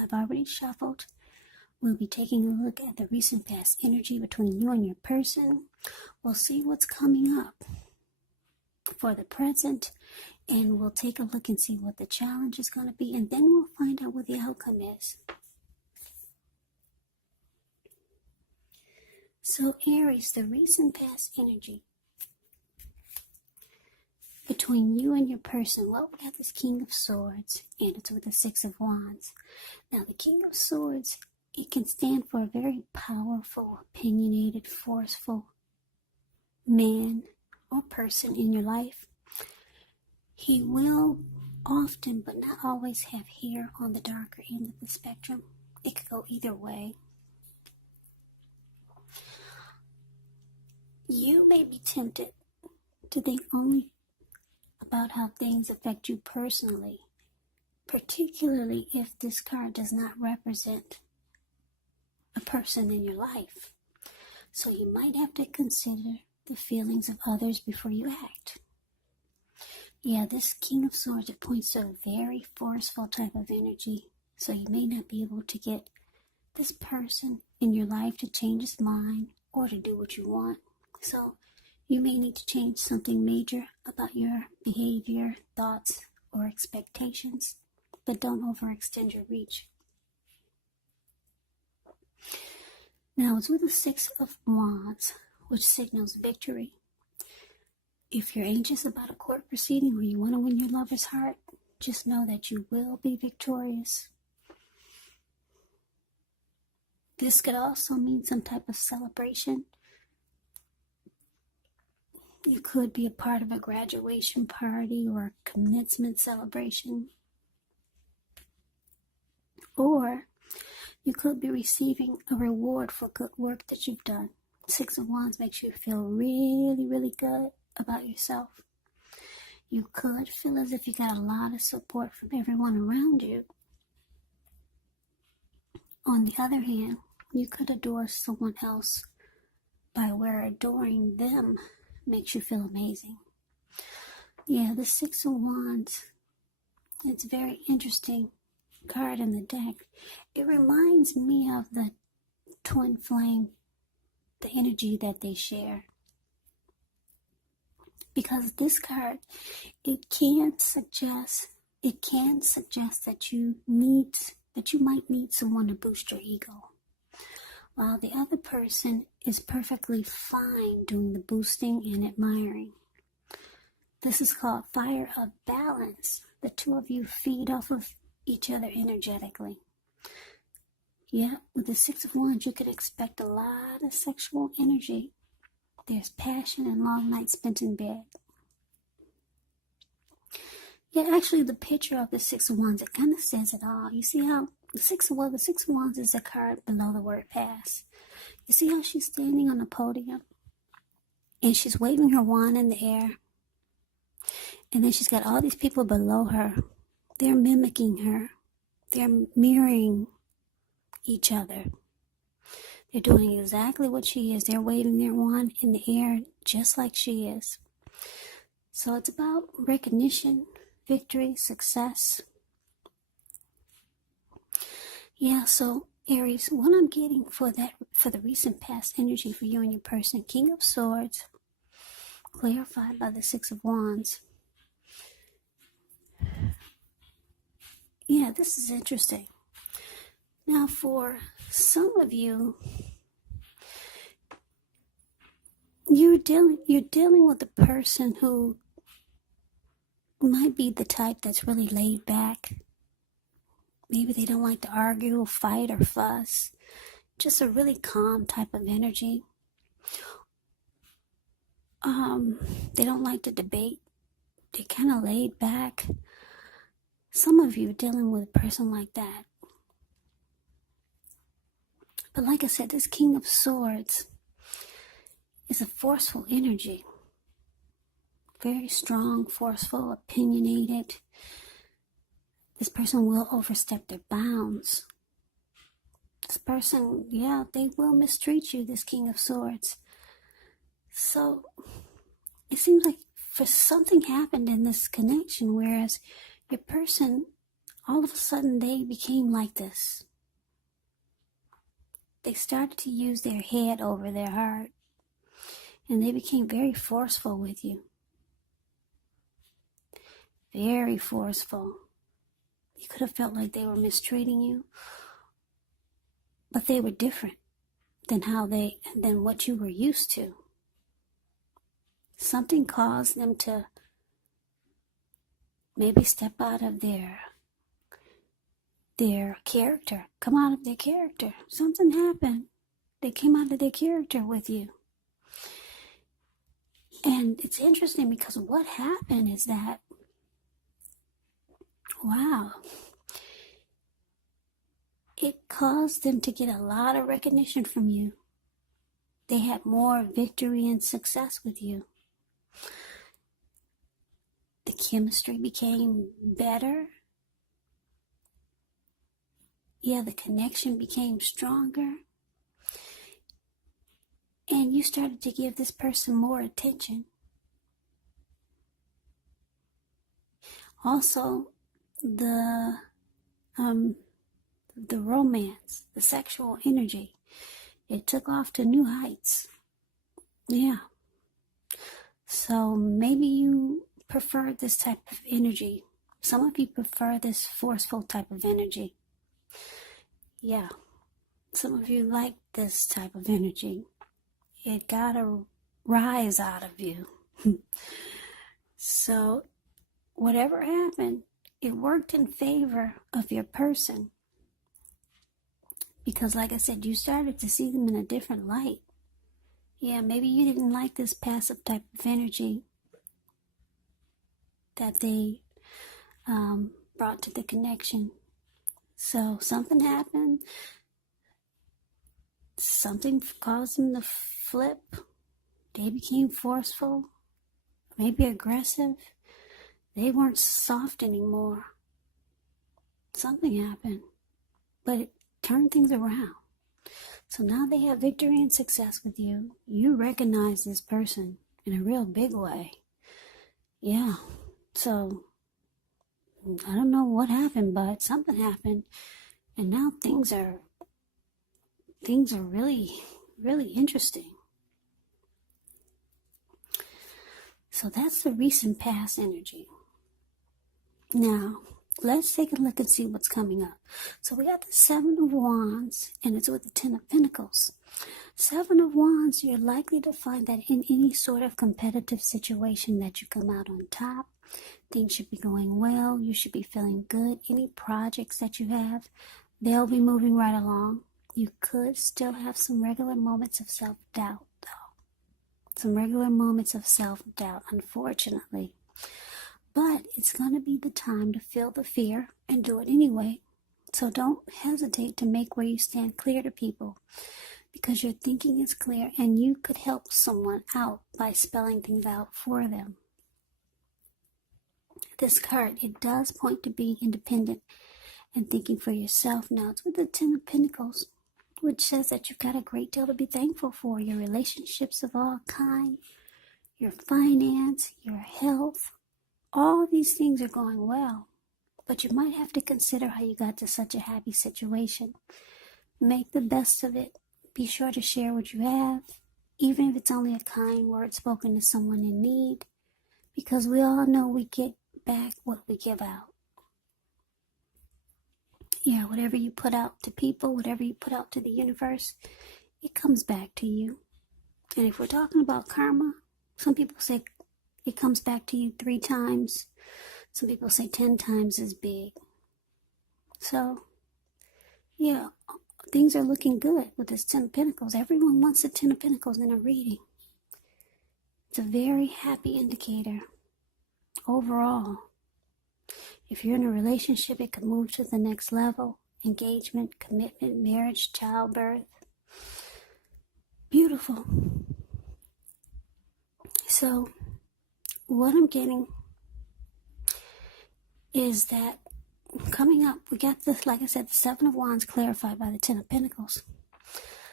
I've already shuffled. We'll be taking a look at the recent past energy between you and your person. We'll see what's coming up for the present, and we'll take a look and see what the challenge is going to be, and then we'll find out what the outcome is. So Aries, the recent past energy between you and your person. Well, we got this King of Swords, and it's with the Six of Wands. Now, the King of Swords, it can stand for a very powerful, opinionated, forceful man or person in your life. He will often, but not always, have hair on the darker end of the spectrum. It could go either way. You may be tempted to think only about how things affect you personally, particularly if this card does not represent a person in your life. So you might have to consider the feelings of others before you act. Yeah, this King of Swords, it points to a very forceful type of energy. So you may not be able to get this person in your life to change his mind or to do what you want. So you may need to change something major about your behavior, thoughts, or expectations, but don't overextend your reach. Now, it's with the Six of Wands, which signals victory. If you're anxious about a court proceeding or you want to win your lover's heart, just know that you will be victorious. This could also mean some type of celebration. You could be a part of a graduation party or a commencement celebration. Or you could be receiving a reward for good work that you've done. Six of Wands makes you feel really, really good about yourself. You could feel as if you got a lot of support from everyone around you. On the other hand, you could adore someone else by where adoring them makes you feel amazing. Yeah, the Six of Wands, it's a very interesting card in the deck. It reminds me of the twin flame, the energy that they share. Because this card, it can suggest that you might need someone to boost your ego, while the other person is perfectly fine doing the boosting and admiring. This is called fire of balance. The two of you feed off of each other energetically. Yeah, with the Six of Wands, you could expect a lot of sexual energy. There's passion and long nights spent in bed. Yeah, actually, the picture of the Six of Wands, it kind of says it all. You see how the Six of Wands is a card below the word pass. You see how she's standing on the podium and she's waving her wand in the air. And then she's got all these people below her. They're mimicking her. They're mirroring each other. They're doing exactly what she is. They're waving their wand in the air just like she is. So it's about recognition, victory, success. Yeah, so Aries, what I'm getting for the recent past energy for you and your person, King of Swords, clarified by the Six of Wands. Yeah, this is interesting. Now, for some of you, you're dealing with a person who might be the type that's really laid back. Maybe they don't like to argue, fight, or fuss. Just a really calm type of energy. They don't like to debate. They're kind of laid back. Some of you are dealing with a person like that. But like I said, this King of Swords is a forceful energy. Very strong, forceful, opinionated. This person will overstep their bounds. This person, yeah, they will mistreat you, this King of Swords. So, it seems like for something happened in this connection, whereas your person all of a sudden they became like this. They started to use their head over their heart, and they became very forceful with you. Very forceful. You could have felt like they were mistreating you, but they were different than what you were used to. Something caused them to maybe step out of their character, come out of their character. Something happened. They came out of their character with you. And it's interesting because what happened is that, wow, it caused them to get a lot of recognition from you. They had more victory and success with you. The chemistry became better. Yeah, the connection became stronger. And you started to give this person more attention. Also, the romance, the sexual energy, it took off to new heights. Yeah. So maybe you prefer this type of energy. Some of you prefer this forceful type of energy. Yeah. Some of you like this type of energy. It got a rise out of you. So whatever happened, it worked in favor of your person. Because like I said, you started to see them in a different light. Yeah, maybe you didn't like this passive type of energy that they brought to the connection. So something happened. Something caused them to flip. They became forceful, maybe aggressive. They weren't soft anymore. Something happened, but it turned things around. So now they have victory and success with you. You recognize this person in a real big way. Yeah. So I don't know what happened, but something happened. And now things are really, really interesting. So that's the recent past energy. Now, let's take a look and see what's coming up. So we got the Seven of Wands, and it's with the Ten of Pentacles. Seven of Wands, you're likely to find that in any sort of competitive situation that you come out on top. Things should be going well. You should be feeling good. Any projects that you have, they'll be moving right along. You could still have some regular moments of self-doubt, though. Some regular moments of self-doubt, unfortunately. But it's going to be the time to feel the fear and do it anyway. So don't hesitate to make where you stand clear to people, because your thinking is clear and you could help someone out by spelling things out for them. This card, it does point to being independent and thinking for yourself. Now, it's with the Ten of Pentacles, which says that you've got a great deal to be thankful for. Your relationships of all kind, your finance, your health, all these things are going well. But you might have to consider how you got to such a happy situation. Make the best of it. Be sure to share what you have, even if it's only a kind word spoken to someone in need, because we all know we get back what we give out. Yeah, whatever you put out to people, whatever you put out to the universe, it comes back to you. And if we're talking about karma, some people say it comes back to you 3 times. Some people say 10 times as big. So, yeah, things are looking good with this Ten of Pentacles. Everyone wants the Ten of Pentacles in a reading. It's a very happy indicator overall. If you're in a relationship, it could move to the next level. Engagement, commitment, marriage, childbirth. Beautiful. So, what I'm getting is that coming up, we got this, like I said, the Seven of Wands clarified by the Ten of Pentacles.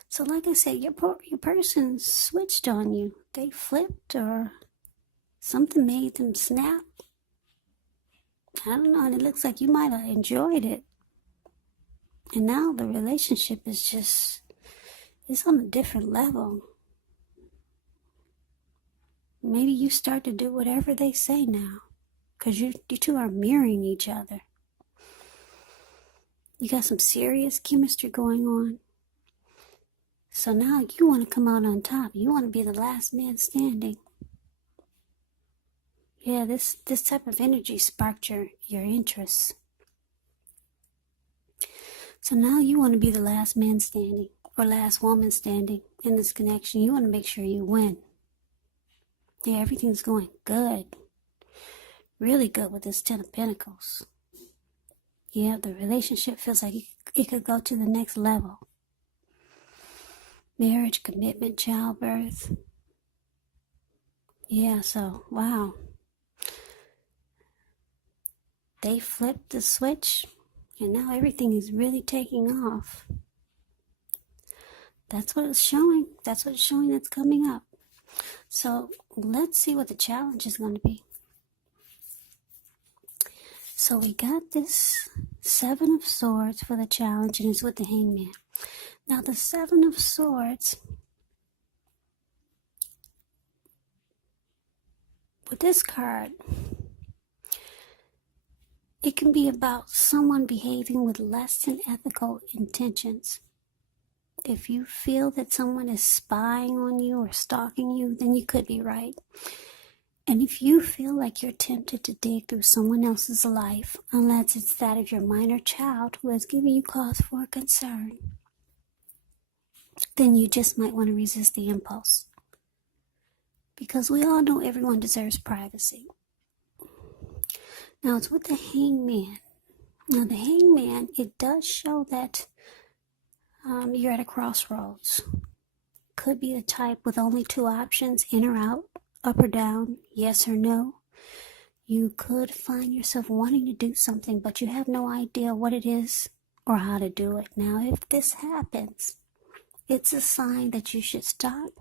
So like I said, your person switched on you. They flipped, or something made them snap. I don't know, and it looks like you might have enjoyed it. And now the relationship is just, it's on a different level. Maybe you start to do whatever they say now, because you two are mirroring each other. You got some serious chemistry going on. So now you want to come out on top. You want to be the last man standing. Yeah, this type of energy sparked your interest. So now you want to be the last man standing, or last woman standing in this connection. You want to make sure you win. Yeah, everything's going good. Really good with this Ten of Pentacles. Yeah, the relationship feels like it could go to the next level. Marriage, commitment, childbirth. Yeah, so, wow. They flipped the switch, and now everything is really taking off. That's what it's showing. That's what it's showing that's coming up. So, let's see what the challenge is going to be. So, we got this Seven of Swords for the challenge, and it's with the Hangman. Now, the Seven of Swords, with this card, it can be about someone behaving with less than ethical intentions. If you feel that someone is spying on you or stalking you, then you could be right. And if you feel like you're tempted to dig through someone else's life, unless it's that of your minor child who has given you cause for concern, then you just might want to resist the impulse. Because we all know everyone deserves privacy. Now it's with the Hangman. Now the Hangman, it does show that you're at a crossroads. Could be the type with only two options, in or out, up or down, yes or no. You could find yourself wanting to do something, but you have no idea what it is or how to do it. Now, if this happens, it's a sign that you should stop,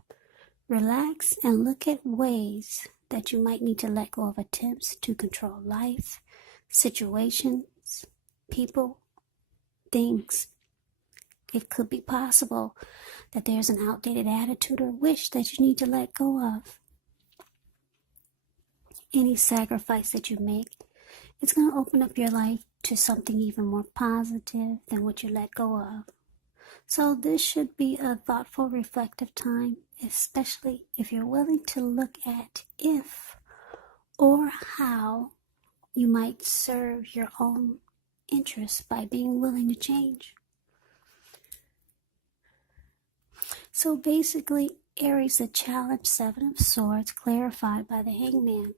relax, and look at ways that you might need to let go of attempts to control life, situations, people, things. It could be possible that there's an outdated attitude or wish that you need to let go of. Any sacrifice that you make, it's going to open up your life to something even more positive than what you let go of. So this should be a thoughtful, reflective time, especially if you're willing to look at if or how you might serve your own interests by being willing to change. So basically, Aries, the challenge, Seven of Swords, clarified by the Hangman.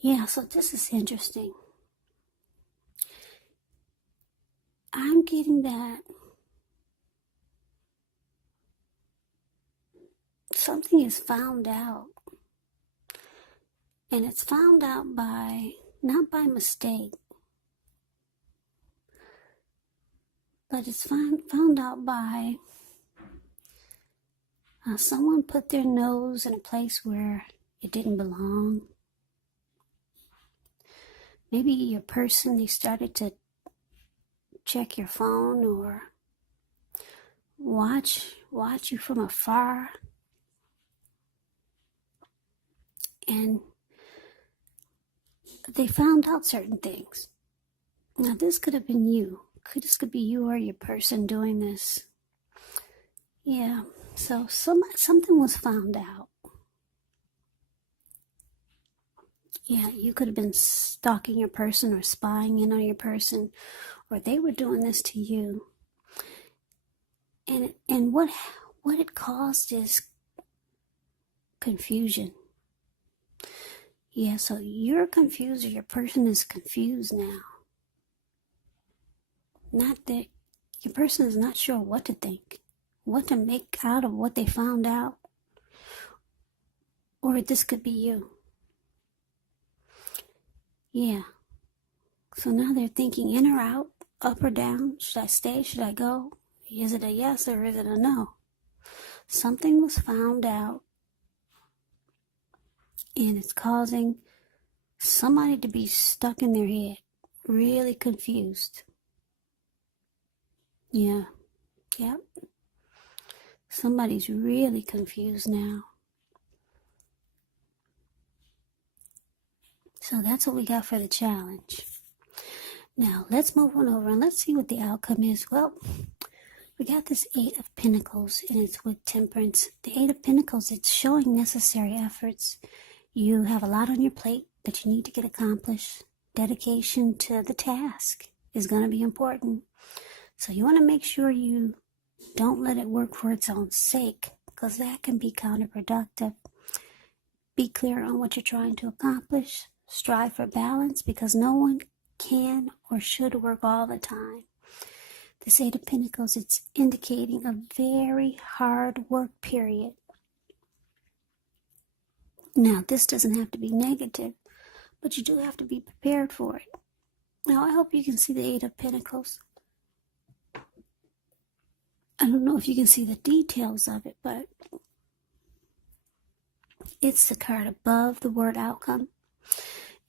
Yeah, so this is interesting. I'm getting that something is found out. And it's found out by, not by mistake, but it's found out by someone put their nose in a place where it didn't belong. Maybe your person, they started to check your phone or watch you from afar. And they found out certain things. Now this could have been you. This could be you or your person doing this. Yeah, so something was found out. Yeah, you could have been stalking your person or spying in on your person, or they were doing this to you. And what it caused is confusion. Yeah, so you're confused or your person is confused now. Not that your person is not sure what to think, what to make out of what they found out. Or this could be you. Yeah. So now they're thinking in or out, up or down. Should I stay? Should I go? Is it a yes or is it a no? Something was found out and it's causing somebody to be stuck in their head, really confused. Yeah, yep. Somebody's really confused now. So that's what we got for the challenge. Now, let's move on over and let's see what the outcome is. Well, we got this Eight of Pentacles, and it's with Temperance. The Eight of Pentacles, it's showing necessary efforts. You have a lot on your plate that you need to get accomplished. Dedication to the task is going to be important. So you want to make sure you don't let it work for its own sake, because that can be counterproductive. Be clear on what you're trying to accomplish. Strive for balance, because no one can or should work all the time. This Eight of Pentacles, it's indicating a very hard work period. Now, this doesn't have to be negative, but you do have to be prepared for it. Now, I hope you can see the Eight of Pentacles. I don't know if you can see the details of it, but it's the card above the word outcome.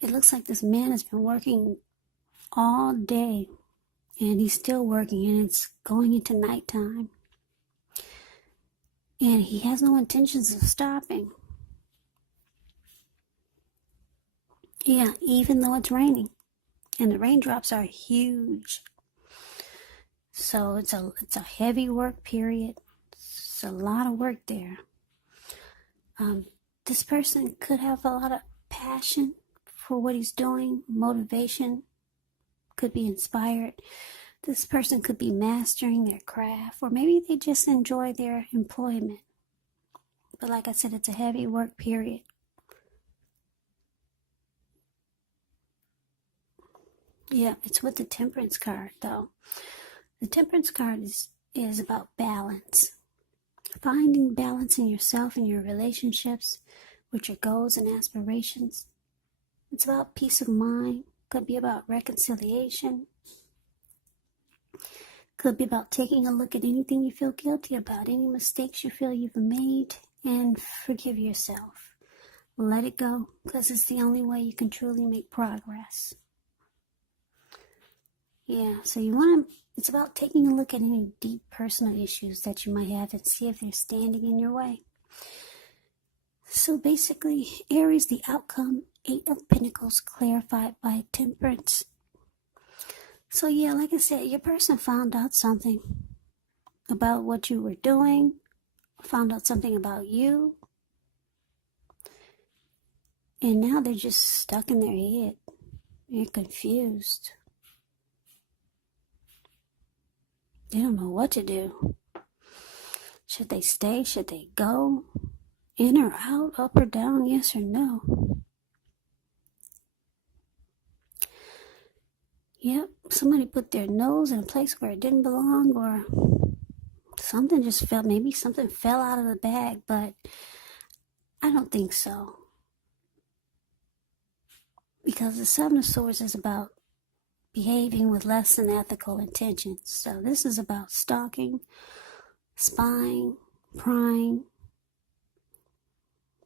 It looks like this man has been working all day, and he's still working, and it's going into nighttime. And he has no intentions of stopping. Yeah, even though it's raining. And the raindrops are huge. So it's a heavy work period. It's a lot of work there. This person could have a lot of passion for what he's doing, motivation, could be inspired. This person could be mastering their craft, or maybe they just enjoy their employment. But like I said, it's a heavy work period. Yeah, it's with the Temperance card, though. The Temperance card is about balance. Finding balance in yourself and your relationships with your goals and aspirations. It's about peace of mind. Could be about reconciliation. Could be about taking a look at anything you feel guilty about, any mistakes you feel you've made, and forgive yourself. Let it go, because it's the only way you can truly make progress. Yeah, so it's about taking a look at any deep personal issues that you might have and see if they're standing in your way. So basically, Aries, the outcome, Eight of Pentacles clarified by Temperance. So yeah, like I said, your person found out something about what you were doing, found out something about you, and now they're just stuck in their head. They're confused. They don't know what to do. Should they stay? Should they go? In or out? Up or down? Yes or no? Yep, somebody put their nose in a place where it didn't belong, or something just fell. Maybe something fell out of the bag, but I don't think so. Because the Seven of Swords is about behaving with less than ethical intentions. So this is about stalking, spying, prying.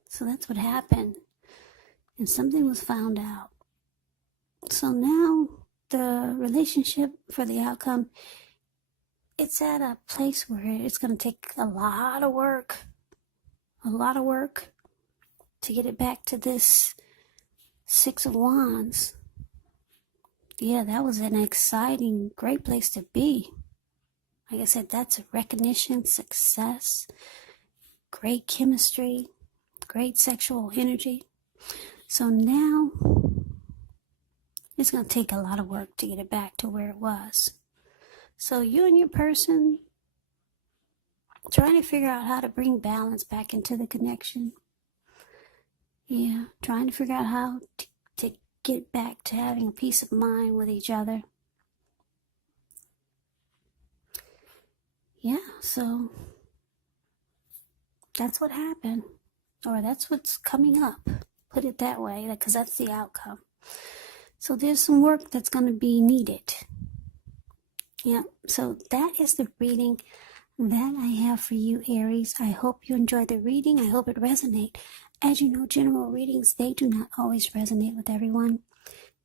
So that's what happened. And something was found out. So now the relationship for the outcome, it's at a place where it's going to take a lot of work to get it back to this Six of Wands. Yeah, that was an exciting, great place to be. Like I said, that's recognition, success, great chemistry, great sexual energy. So now it's going to take a lot of work to get it back to where it was. So you and your person trying to figure out how to bring balance back into the connection. Yeah, trying to figure out how to get back to having a peace of mind with each other. Yeah, so that's what happened, or that's what's coming up. Put it that way, because that's the outcome. So there's some work that's going to be needed. Yeah, so that is the reading that I have for you, Aries. I hope you enjoyed the reading. I hope it resonates. As you know, general readings, they do not always resonate with everyone.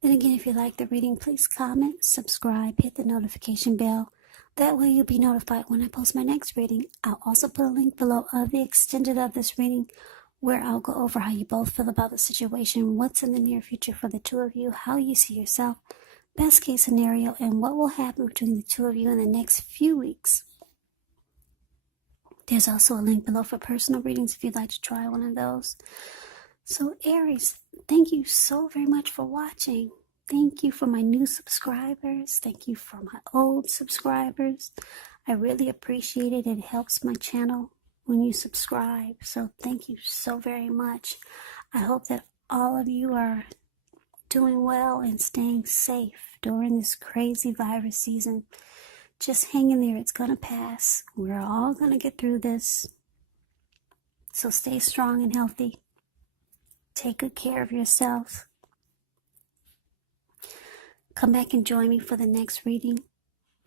Then again, if you like the reading, please comment, subscribe, hit the notification bell. That way you'll be notified when I post my next reading. I'll also put a link below of the extended of this reading where I'll go over how you both feel about the situation, what's in the near future for the two of you, how you see yourself, best case scenario, and what will happen between the two of you in the next few weeks. There's also a link below for personal readings if you'd like to try one of those. So Aries, thank you so very much for watching. Thank you for my new subscribers. Thank you for my old subscribers. I really appreciate it. It helps my channel when you subscribe. So thank you so very much. I hope that all of you are doing well and staying safe during this crazy virus season. Just hang in there. It's going to pass. We're all going to get through this. So stay strong and healthy. Take good care of yourself. Come back and join me for the next reading.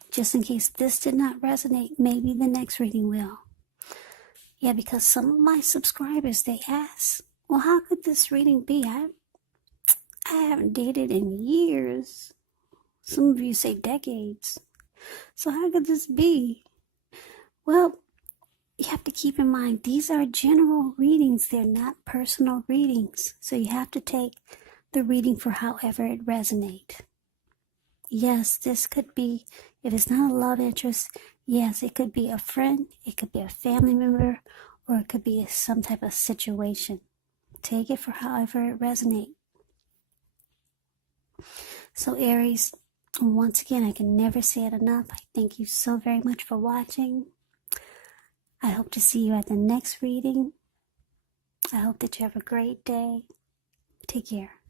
Just in case this did not resonate, maybe the next reading will. Yeah, because some of my subscribers, they ask, well, how could this reading be? I haven't dated in years. Some of you say decades. So how could this be? Well, you have to keep in mind, these are general readings. They're not personal readings. So you have to take the reading for however it resonates. Yes, this could be, if it's not a love interest, yes, it could be a friend, it could be a family member, or it could be some type of situation. Take it for however it resonates. So Aries, once again, I can never say it enough. I thank you so very much for watching. I hope to see you at the next reading. I hope that you have a great day. Take care.